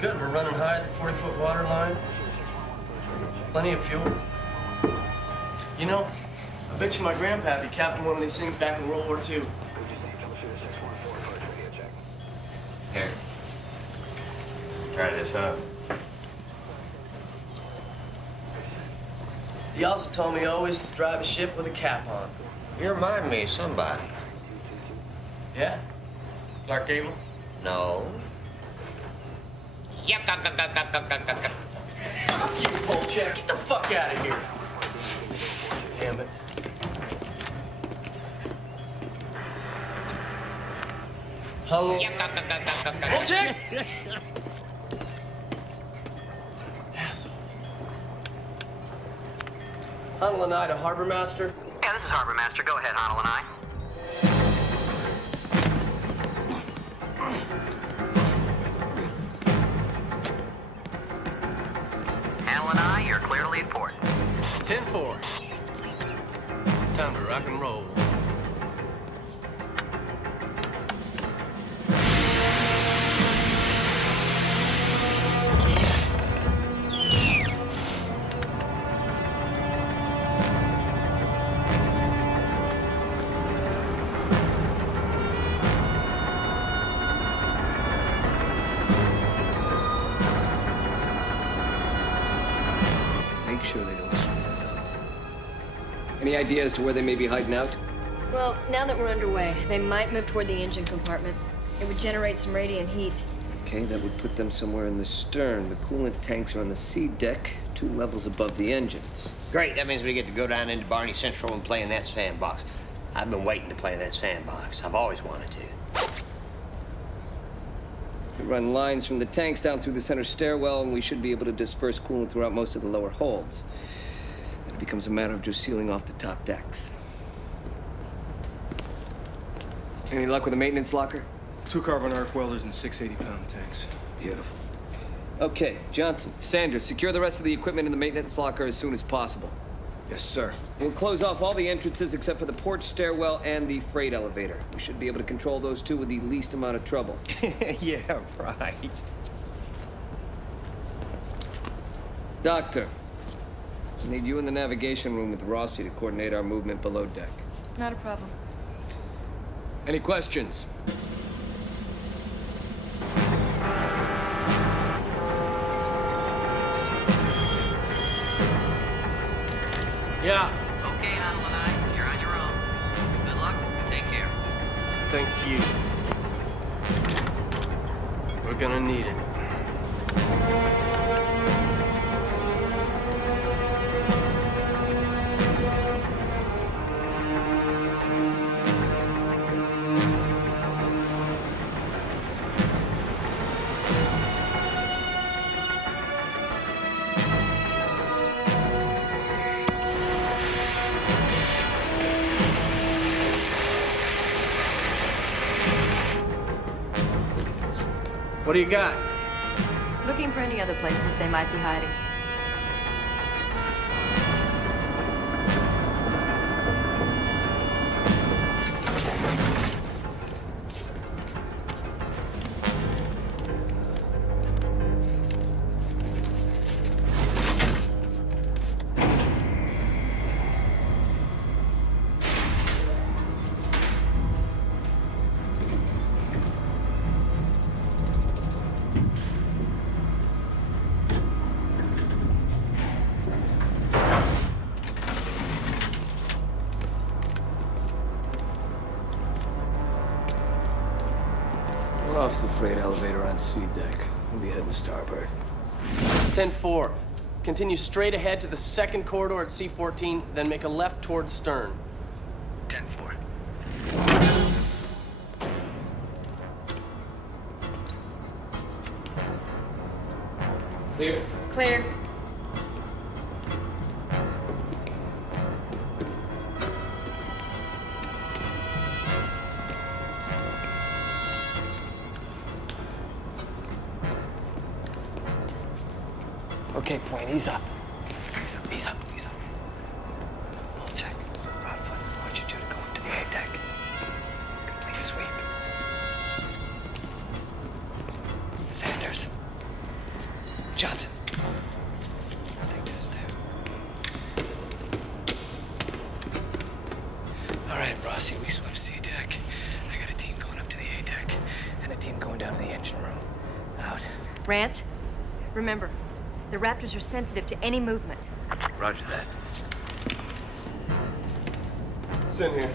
Good, we're running high at the 40-foot water line. Plenty of fuel. You know, I bet you my grandpappy captained one of these things back in World War II. Here. Try this up. He also told me always to drive a ship with a cap on. You remind me of somebody. Yeah? Clark Gable? No. Fuck you, Polchek. Get the fuck out of here. Damn it. Hello. Polchek! Hunnell and I to Harbor Master. Yeah, this is Harbor Master. Go ahead, Hunnell and I. Hunnell and I, you're clear to leave port. 10-4. Time to rock and roll. Make sure they don't screw it up. Any idea as to where they may be hiding out? Well, now that we're underway, they might move toward the engine compartment. It would generate some radiant heat. Okay, that would put them somewhere in the stern. The coolant tanks are on the sea deck, 2 levels above the engines. Great, that means we get to go down into Barney Central and play in that sandbox. I've been waiting to play in that sandbox. I've always wanted to. We run lines from the tanks down through the center stairwell, and we should be able to disperse coolant throughout most of the lower holds. Then it becomes a matter of just sealing off the top decks. Any luck with the maintenance locker? 2 carbon arc welders and 6 80-pound tanks. Beautiful. Okay, Johnson, Sanders, secure the rest of the equipment in the maintenance locker as soon as possible. Yes, sir. We'll close off all the entrances except for the port stairwell and the freight elevator. We should be able to control those 2 with the least amount of trouble. Yeah, right. Doctor, I need you in the navigation room with Rossi to coordinate our movement below deck. Not a problem. Any questions? Yeah. Okay, Hunnell and I, you're on your own. Good luck. Take care. Thank you. We're gonna need it. What do you got? Looking for any other places they might be hiding. off the freight elevator on C deck. We'll be heading starboard. 10-4. Continue straight ahead to the second corridor at C-14, then make a left toward stern. 10-4. Clear. Clear. Okay, point, ease up. Ease up, ease up, ease up. Ball check. Broadfoot, I want you two to go up to the A deck. Complete sweep. Sanders. Johnson. Take this step. All right, Rossi, we switched C deck. I got a team going up to the A deck and a team going down to the engine room. Out. Rance, remember, the Raptors are sensitive to any movement. Roger that. It's in here.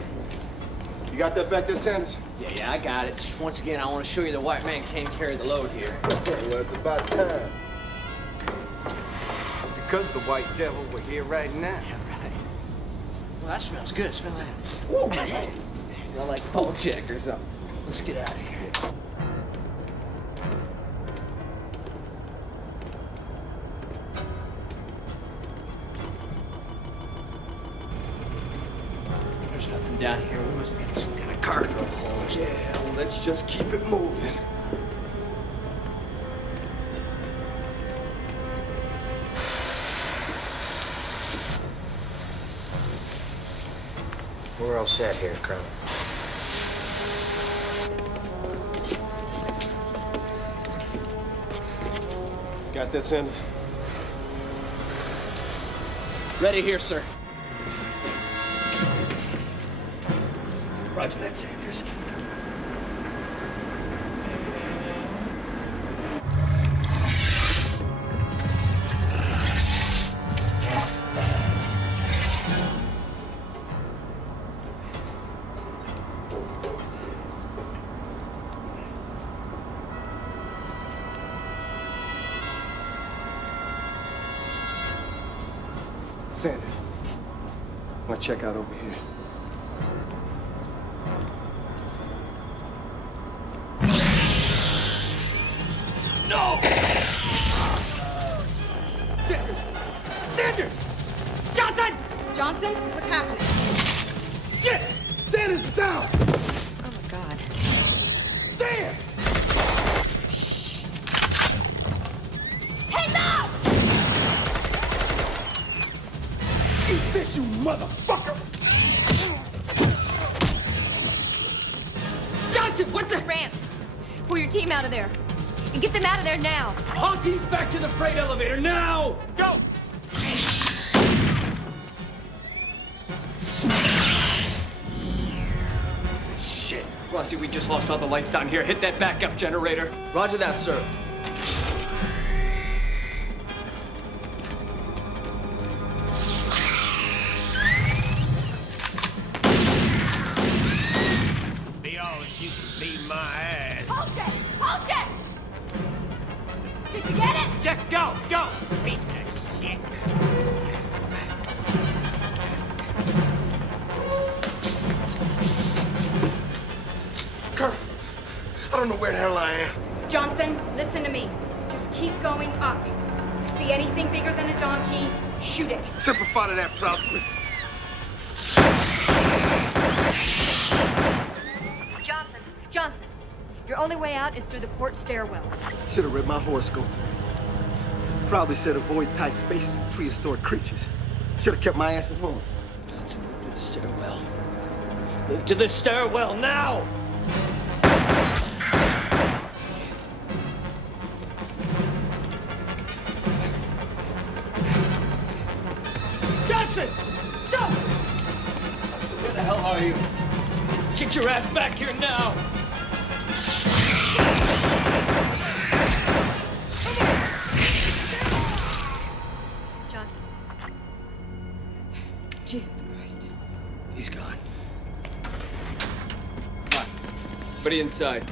You got that back there, Sanders? Yeah, I got it. Just once again, I want to show you the white man can't carry the load here. Well, it's about time. It's because the white devil we're here right now. Yeah, right. Well, that smells good. Smell that. Ooh, Smell like ball check or something. Let's get out of here. There's nothing down here. We must be in some kind of cargo hose. yeah, well, let's just keep it moving. We're all set here, Colonel. Got that, Sanders? Ready here, sir. Roger that, Sanders. Sanders, want to check out over here? No! Sanders! Sanders! Johnson! Johnson, what's happening? Shit! Sanders is down! Oh my God. Damn! Hands up! Eat this, you motherfucker! Johnson, what the? Rance, pull your team out of there. And get them out of there now. All teams back to the freight elevator now! Go! Shit. Rossi, we just lost all the lights down here. Hit that backup generator. Roger that, sir. Be all that you can beat my ass. Hold it! Hold it! Did you get it? Just go, go! Piece of shit. Colonel, I don't know where the hell I am. Johnson, listen to me. Just keep going up. You see anything bigger than a donkey, shoot it. Simplify to that problem. Johnson, your only way out is through the port stairwell. Should have read my horoscope. Probably said avoid tight spaces and prehistoric creatures. Should have kept my ass at home. Johnson, move to the stairwell. Move to the stairwell now! Johnson! Johnson! Johnson, where the hell are you? Get your ass back here now! Johnson. Jesus Christ. He's gone. Come on. Everybody inside.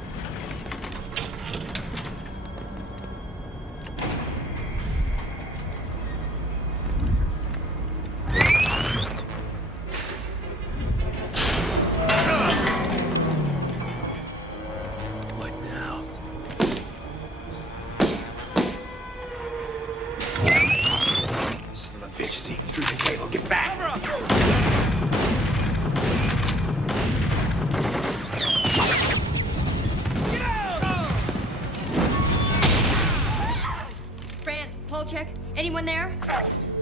Polchek? Anyone there?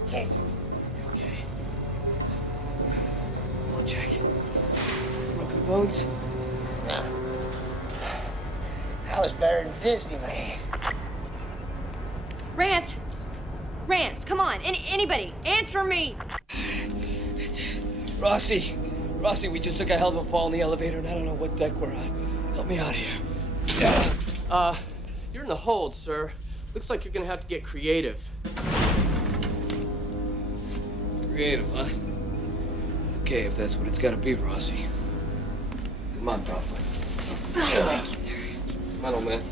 Jesus. Okay. Polchek. Broken bones? No. That was better than Disneyland. Rance! Rance, come on. Anybody, answer me! Rossi, we just took a hell of a fall in the elevator, and I don't know what deck we're on. Help me out here. Yeah. You're in the hold, sir. Looks like you're gonna have to get creative. Creative, huh? Okay, if that's what it's gotta be, Rossi. Come on, Buffalo. Thank you, sir. Come on, old man.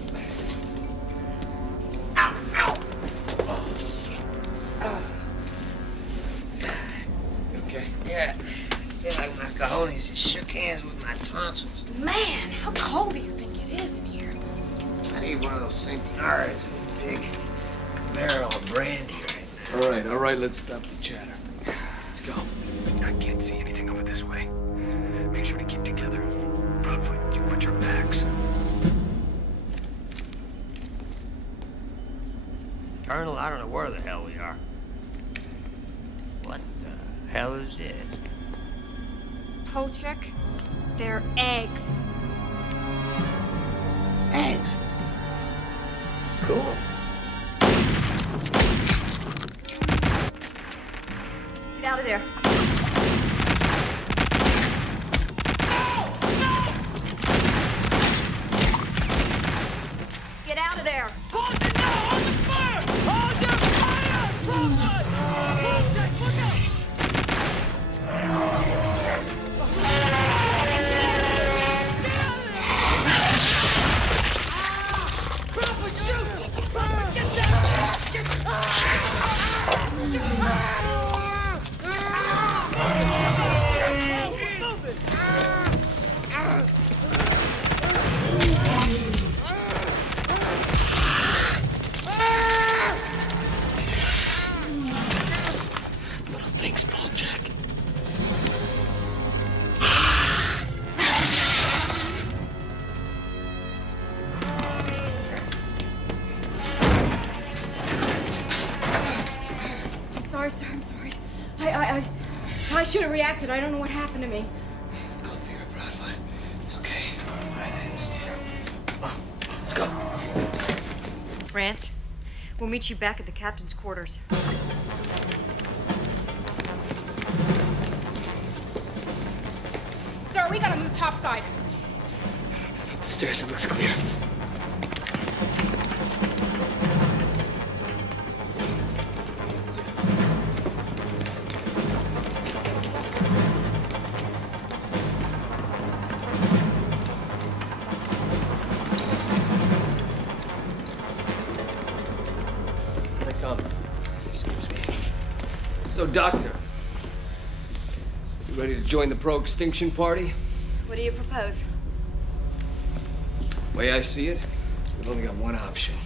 You okay? Yeah. I feel like my cojones just shook hands with my tonsils. Man, how cold do you think it is in here? I need one of those Centenares with a big barrel of brandy right now. All right, let's stop the chatter. Let's go. I can't see anything over this way. Make sure to keep together. Proudfoot, you watch our backs. Colonel, I don't know where the hell we are. What the hell is this? Polchek, they're eggs. Eggs? Cool. Get out of there. Get out of there. Hold it now! Hold the fire! Hold your fire! Polchek, look out! Crawford, shoot! Crawford, get down! Little things, Polchek. I'm sorry, sir. I'm sorry. I should have reacted. I don't know what happened to me. It's called fear, Proudfoot. It's okay. All right, I understand. Come on, let's go. Rance, we'll meet you back at the captain's quarters. Sir, we gotta move topside. The stairs, it looks clear. So, Doctor, you ready to join the pro-extinction party? What do you propose? Way I see it, we've only got one option.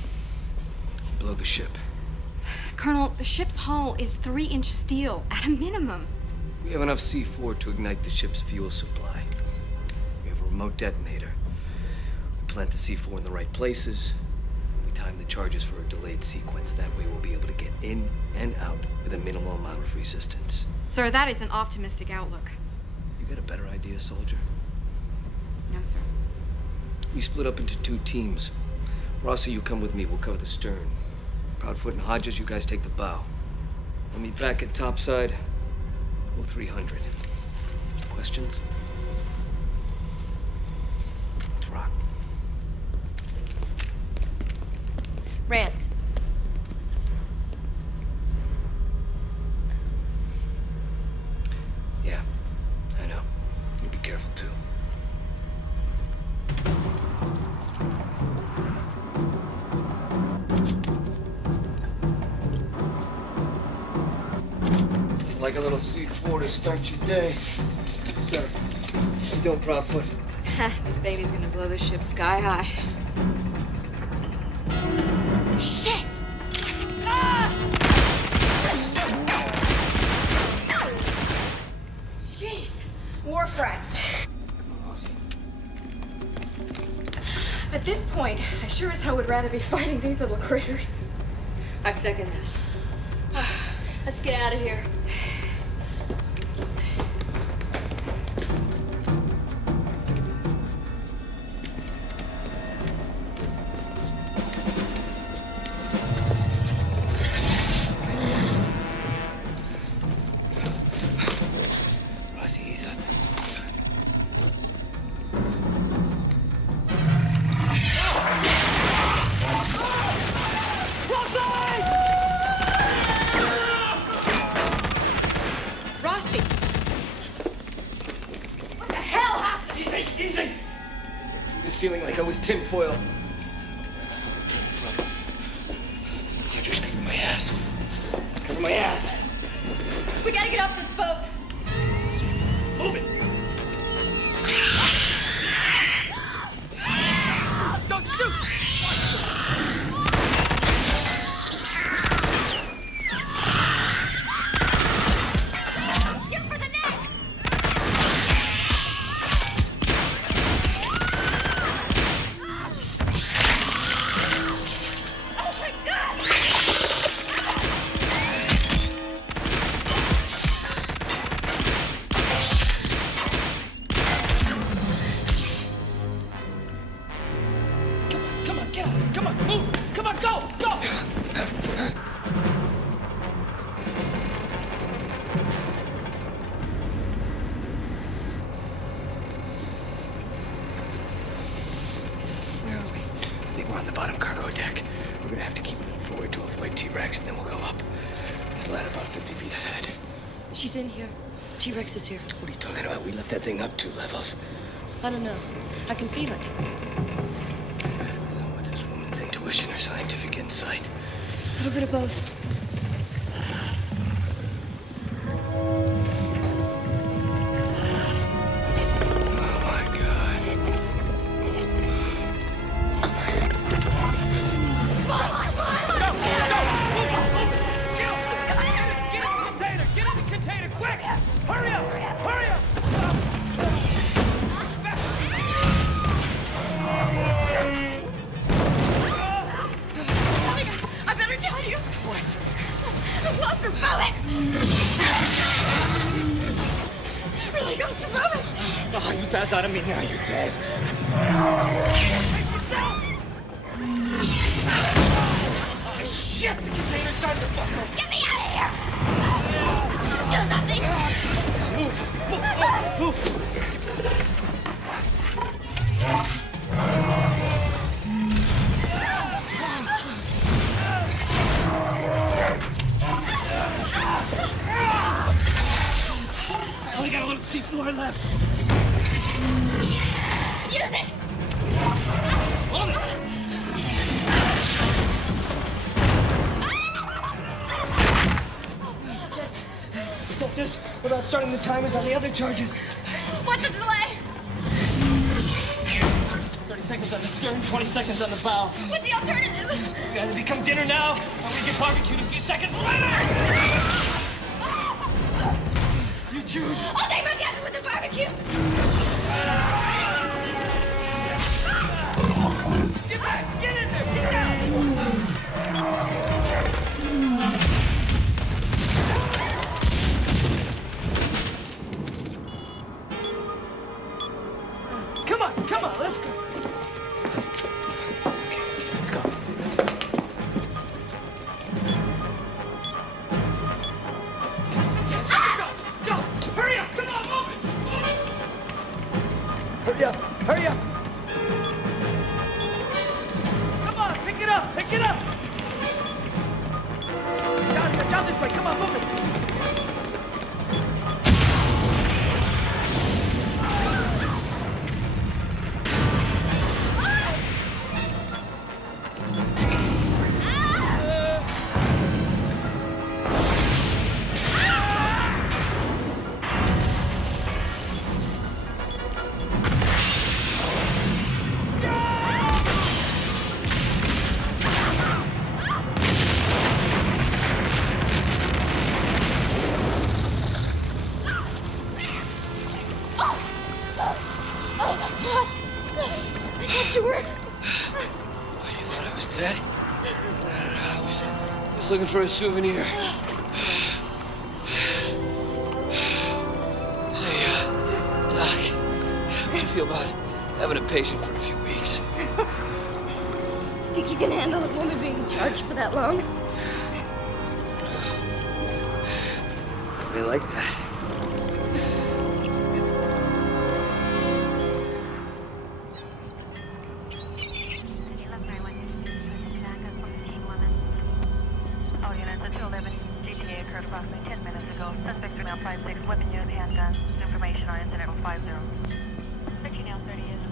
Blow the ship. Colonel, the ship's hull is 3-inch steel, at a minimum. We have enough C4 to ignite the ship's fuel supply. We have a remote detonator. We plant the C4 in the right places. We time the charges for a delayed sequence. That way we'll be able to get in and out with a minimal amount of resistance. Sir, that is an optimistic outlook. You got a better idea, soldier? No, sir. We split up into 2 teams. Rossi, you come with me. We'll cover the stern. Proudfoot and Hodges, you guys take the bow. We'll meet back at topside. 0300. Questions? Let's rock. Rance. Yeah, I know. You be careful, too. Like a little C4 to start your day. Sir, how you doing, Proudfoot? This baby's gonna blow the ship sky high. Shit! Ah! Jeez, war friends. At this point, I sure as hell would rather be fighting these little critters. I second that. Let's get out of here. Ceiling like I was tinfoil. Just cover my ass. Cover my ass. We gotta get off this boat. Move it. Don't shoot! Shoot for the neck! Come on, move! Come on, go! Go! Where are we? I think we're on the bottom cargo deck. We're gonna have to keep moving forward to avoid T-Rex, and then we'll go up. There's a ladder about 50 feet ahead. She's in here. T-Rex is here. What are you talking about? We left that thing up 2 levels. I don't know. I can feel it. What's this woman's intuition or scientific insight? A little bit of both. Oh, you pass out of me now, you're dead. Oh, shit! The container's starting to buckle. Get me out of here! Do something! Move! I only got a little seafloor left. Use it! Set this without starting the timers on the other charges. What's the delay? 30 seconds on the stern, 20 seconds on the bow. What's the alternative? We either become dinner now, or we get barbecued a few seconds later! You choose. I'll take my chances with the barbecue! Get back! Get in there! Get down! Come on, let's go. Let's go. Yes, go! Hurry up! Come on, move it! Hurry up! Hurry up! Come on, pick it up! Pick it up! Down here, down this way! Come on, move it! I thought you were... What, you thought I was dead? I was looking for a souvenir. Say, Doc, how do you feel about having a patient for a few weeks? Think you can handle a woman being charged for that long? I like that. All units at 211 GTA occurred approximately 10 minutes ago. Suspects are now 5'6", weapon use, handgun. Information on incident 50. 13 now 30 is